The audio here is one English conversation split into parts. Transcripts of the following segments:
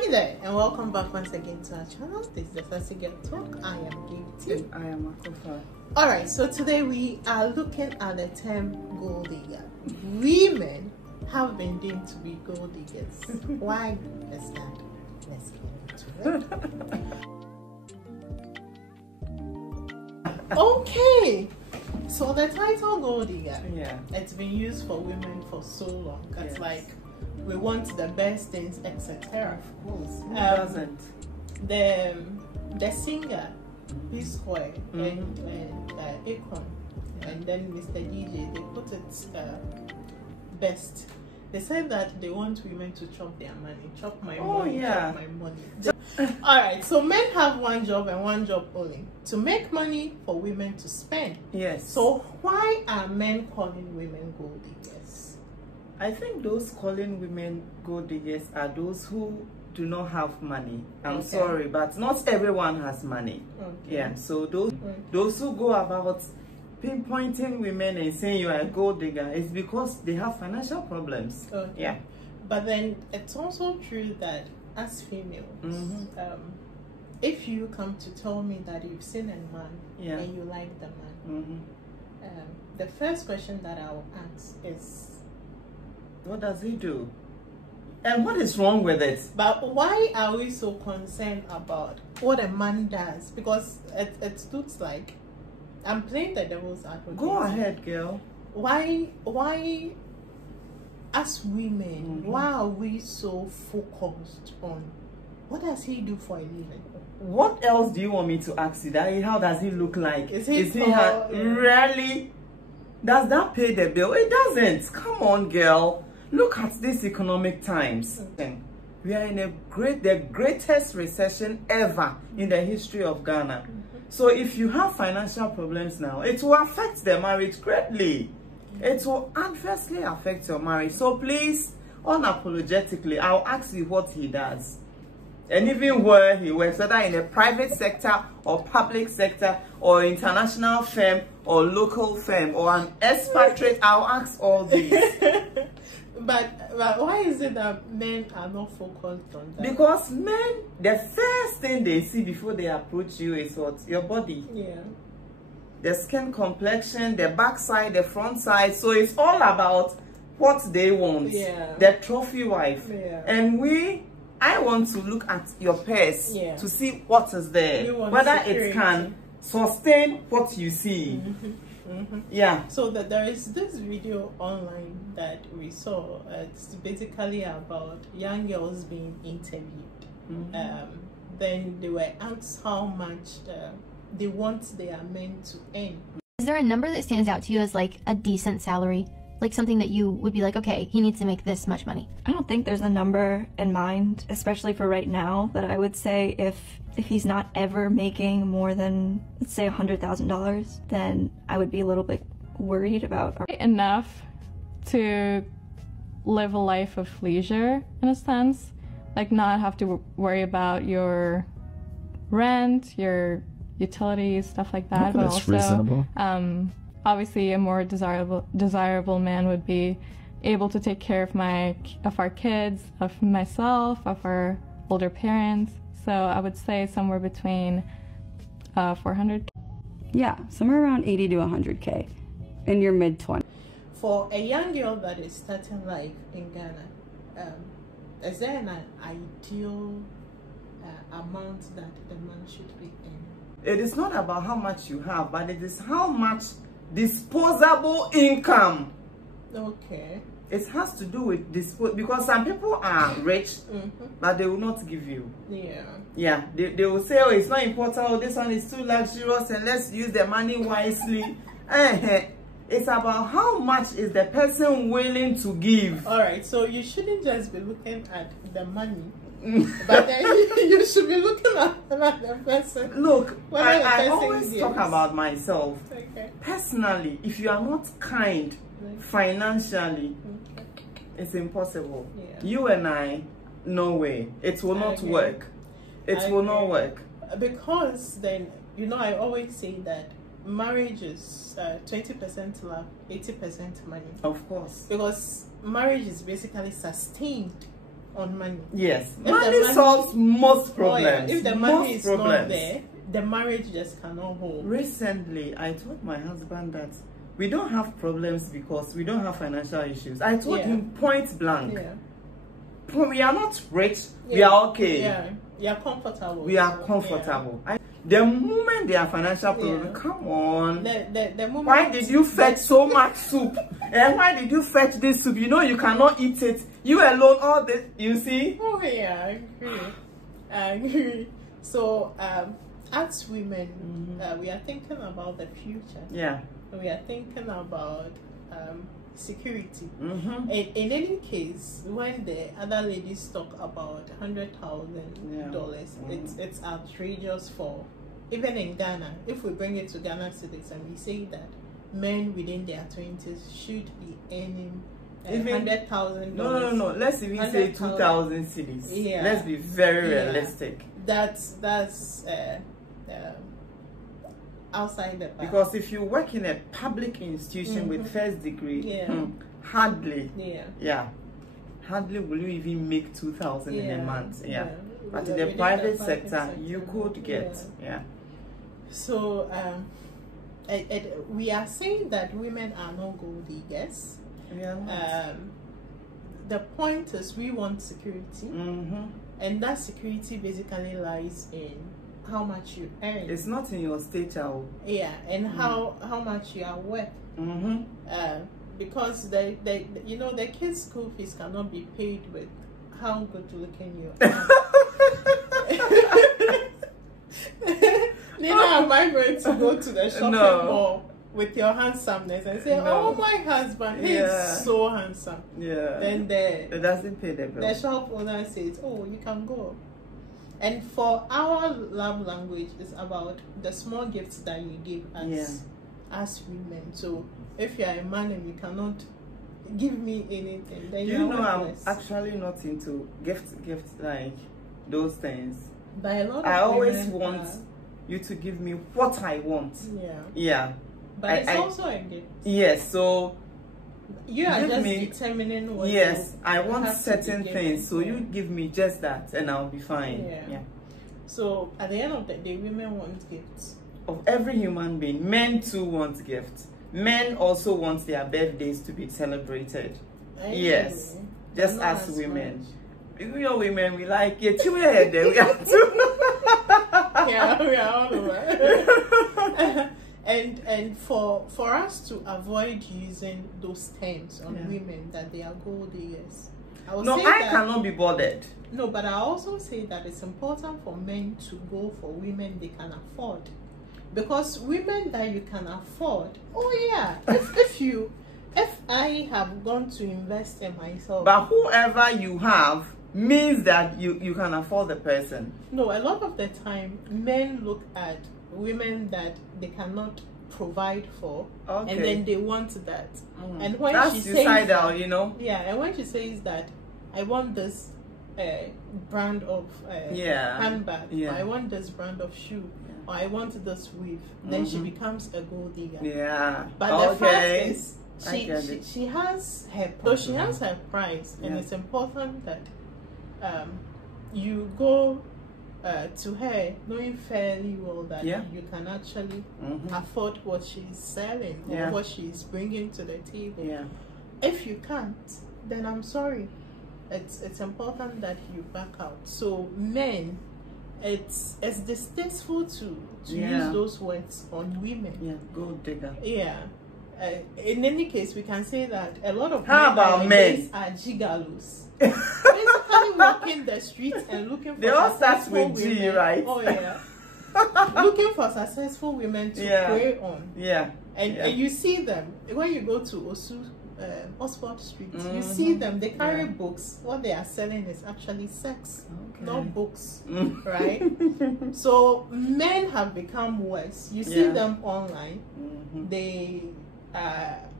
Hi there, and welcome back once again to our channel. This is the Sassy Girl Talk. I am Gifty. I am Akofa. Alright, so today we are looking at the term gold digger. Women have been deemed to be gold diggers. Why is that? Let's get into it. Okay, so the title gold digger, it's been used for women for so long. It's like we want the best things, etc. Of course, who doesn't? The singer P Square and Akon and then Mr. DJ, they put it best. They said that they want women to chop their money, chop my money, chop my money. Alright, so men have one job and one job only: to make money for women to spend. Yes. So why are men calling women gold diggers? I think those calling women gold diggers are those who do not have money. I'm sorry, but not everyone has money. Yeah, so those who go about pinpointing women and saying you are a gold digger is because they have financial problems. Yeah, but then it's also true that as females, if you come to tell me that you've seen a man and you like the man, the first question that I will ask is, what does he do? And what is wrong with it? But why are we so concerned about what a man does? Because it looks like I'm playing the devil's advocate. Go ahead, girl. Why as women, why are we so focused on what does he do for a living? What else do you want me to ask you? That how does he look like? Is he really? Does that pay the bill? It doesn't. Come on, girl. Look at these economic times. We are in the greatest recession ever in the history of Ghana. So if you have financial problems now, it will affect the marriage greatly. It will adversely affect your marriage. So please, unapologetically, I'll ask you what he does. And even where he works, whether in a private sector or public sector or international firm or local firm or an expatriate, I'll ask all these. But why is it that men are not focused on that? Because men, the first thing they see before they approach you is what? Your body. Yeah. The skin complexion, the backside, the front side. So it's all about what they want. Yeah. The trophy wife. Yeah. And I want to look at your purse to see what is there. Whether it can sustain what you see. Yeah. So that there is this video online that we saw. It's basically about young girls being interviewed. Then they were asked how much they want their men to earn. Is there a number that stands out to you as like a decent salary? Like something that you would be like, okay, he needs to make this much money? I don't think there's a number in mind, especially for right now, but I would say if he's not ever making more than, let's say, $100,000, then I would be a little bit worried about enough to live a life of leisure in a sense, like not have to worry about your rent, your utilities, stuff like that. But also reasonable. Obviously a more desirable man would be able to take care of our kids, of myself, of our older parents. So I would say somewhere between 400. Yeah, somewhere around 80 to 100K in your mid-20s. For a young girl that is starting life in Ghana, is there an ideal amount that the man should be in? It is not about how much you have, but it is how much disposable income. Okay. It has to do with because some people are rich, but they will not give you. Yeah, they will say, oh, it's not important, oh, this one is too luxurious and let's use the money wisely. It's about how much is the person willing to give. All right, so you shouldn't just be looking at the money, but then you should be looking at the person. Look, I always talk about myself. Personally, if you are not kind financially, it's impossible. You and I, no way. It will not work. It will not work. Because then, I always say that marriage is 20% love, 80% money. Of course. Because marriage is basically sustained on money. Yes, If the money solves most problems. Oh, yeah. If the money is problems. not there, the marriage just cannot hold. Recently, I told my husband that we don't have problems because we don't have financial issues. I told him point blank. Yeah. We are not rich. We are okay. Yeah. You are comfortable. We are comfortable. The moment there are financial problems, come on. The moment. Why did you fetch so much soup? And why did you fetch this soup? You know you cannot eat it. You alone, all this. You see? Oh yeah, I agree. I agree. So as women, we are thinking about the future. Yeah. We are thinking about security. In any case, when the other ladies talk about $100,000, it's outrageous for, even in Ghana. If we bring it to Ghana cities and we say that men within their 20s should be earning $100,000. No. Let's even say 2,000 cities. Yeah. Let's be very realistic. That's outside the box. Because if you work in a public institution with first degree, hardly will you even make 2,000 in a month. But in the private sector, you could get. So we are saying that women are not gold diggers. The point is we want security, and that security basically lies in how much you earn. It's not in your stature. Yeah, and how much you are worth. Because the kids' school fees cannot be paid with how good looking you are. Neither am I going to go to the shopping mall with your handsomeness and say, "Oh, my husband, he's so handsome." Then it doesn't pay the bill. The shop owner says, "Oh, you can go." And for our love language, it's about the small gifts that you give as women. So if you are a man and you cannot give me anything, then you know I'm actually not into gifts like those things. But a lot of I always want you to give me what I want. But it's also a gift. Yes, so you are just determining what. Yes, I want certain things, so you give me just that, and I'll be fine. So at the end of the day, women want gifts. Of every human being, men too want gifts. Men also want their birthdays to be celebrated. Yes, just as women. We are women. We like it. We are there. We are too. Yeah, we are all over. And for us to avoid using those terms on women that they are gold diggers, I cannot be bothered. No, but I also say that it's important for men to go for women they can afford, because women that you can afford, if I have gone to invest in myself, but whoever you have means that you can afford the person. No, a lot of the time men look at women that they cannot provide for, and then they want that. And when that's she says suicidal, and when she says that I want this brand of handbag, or I want this brand of shoe, or I want this weave, then she becomes a gold digger. But the fact is, she has her price, and it's important that you go to her knowing fairly well that you can actually afford what she's selling or what she's bringing to the table. If you can't, then I'm sorry. It's important that you back out. So men, it's distasteful to use those words on women. Gold digger. In any case, we can say that a lot of men are gigolos. Basically walking the streets and looking for successful women. G, right? Looking for successful women to prey on. And you see them when you go to Oxford Street. You see them. They carry books. What they are selling is actually sex, not books, right? So men have become worse. You see them online. They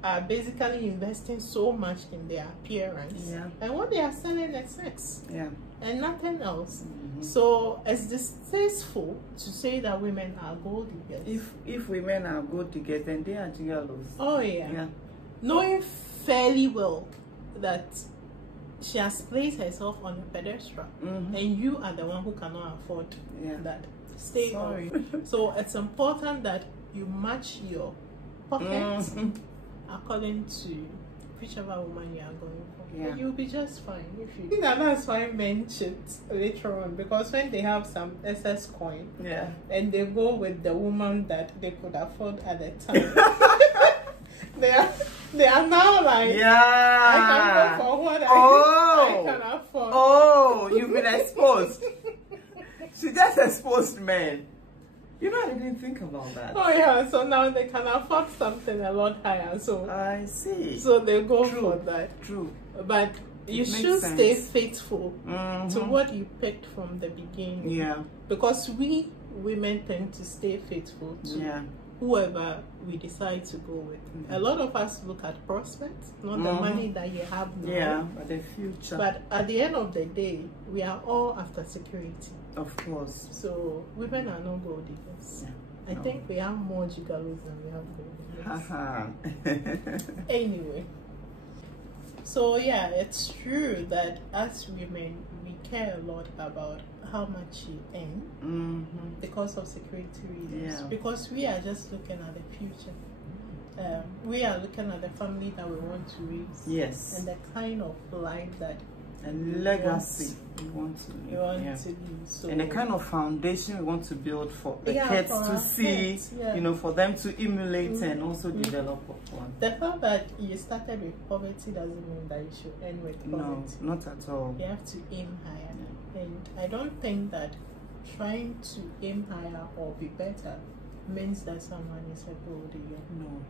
are basically investing so much in their appearance, and what they are selling is sex, and nothing else. So it's distasteful to say that women are gold diggers. If women are gold diggers, then they are gigolos. Knowing fairly well that she has placed herself on a pedestal, and you are the one who cannot afford that. Stay off. So it's important that you match your pockets according to whichever woman you are going for. And you'll be just fine if you think that's why men cheat later on, because when they have some excess coin and they go with the woman that they could afford at the time, they are now like, I can go for what I can afford. Oh, you've been exposed. She just exposed men. You know, I didn't think about that. Oh yeah, so now they can afford something a lot higher. So I see. So they go for that. True. But you should stay faithful to what you picked from the beginning. Yeah. Because we women tend to stay faithful to whoever we decide to go with. A lot of us look at prospects, not the money that you have now. Yeah, but the future. But at the end of the day, we are all after security. Of course. So women are not gold diggers. I think we have more gigolos than we have gold diggers. Anyway. So yeah, it's true that as women, we care a lot about how much you earn because of security reasons. Because we are just looking at the future. We are looking at the family that we want to raise. Yes. And the kind of life that and legacy we want to leave. So, and the kind of foundation we want to build for the kids to see, you know, for them to emulate and also develop upon. The fact that you started with poverty doesn't mean that you should end with poverty. No, not at all. You have to aim higher. And I don't think that trying to aim higher or be better means that someone is a gold digger. No.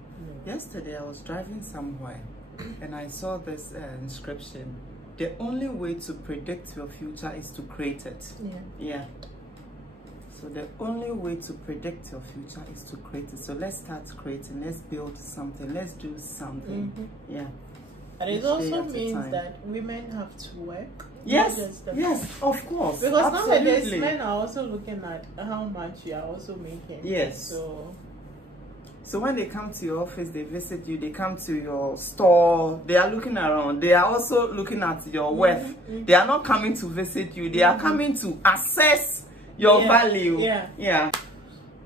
Yesterday I was driving somewhere and I saw this inscription. The only way to predict your future is to create it. Yeah. So the only way to predict your future is to create it. So let's start creating. Let's build something. Let's do something. Yeah. And it also means that women have to work. Yes, of course. Because nowadays men are also looking at how much you are also making. Yes. So when they come to your office, they visit you, they come to your store, they are looking around, they are also looking at your worth. They are not coming to visit you, they are coming to assess your value. Yeah.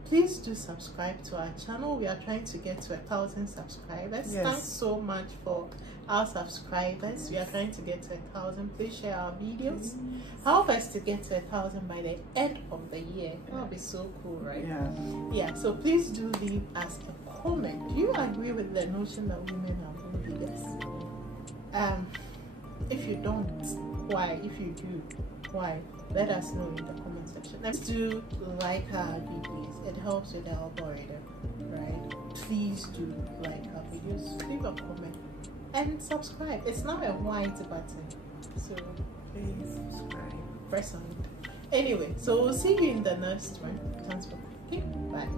Please do subscribe to our channel. We are trying to get to 1,000 subscribers. Thanks so much for our subscribers. We are trying to get to 1,000. Please share our videos. Help us to get to 1,000 by the end of the year. That would be so cool, right? Yeah. So please do leave us a comment. Do you agree with the notion that women are gold diggers? If you don't, why? If you do, why? Let us know in the comment section. Let's do like our videos. It helps with the algorithm, right? Please do like our videos. Leave a comment and subscribe. It's not a white button, so please subscribe. Press on it. Anyway, so we'll see you in the next one. Thanks for watching. Bye.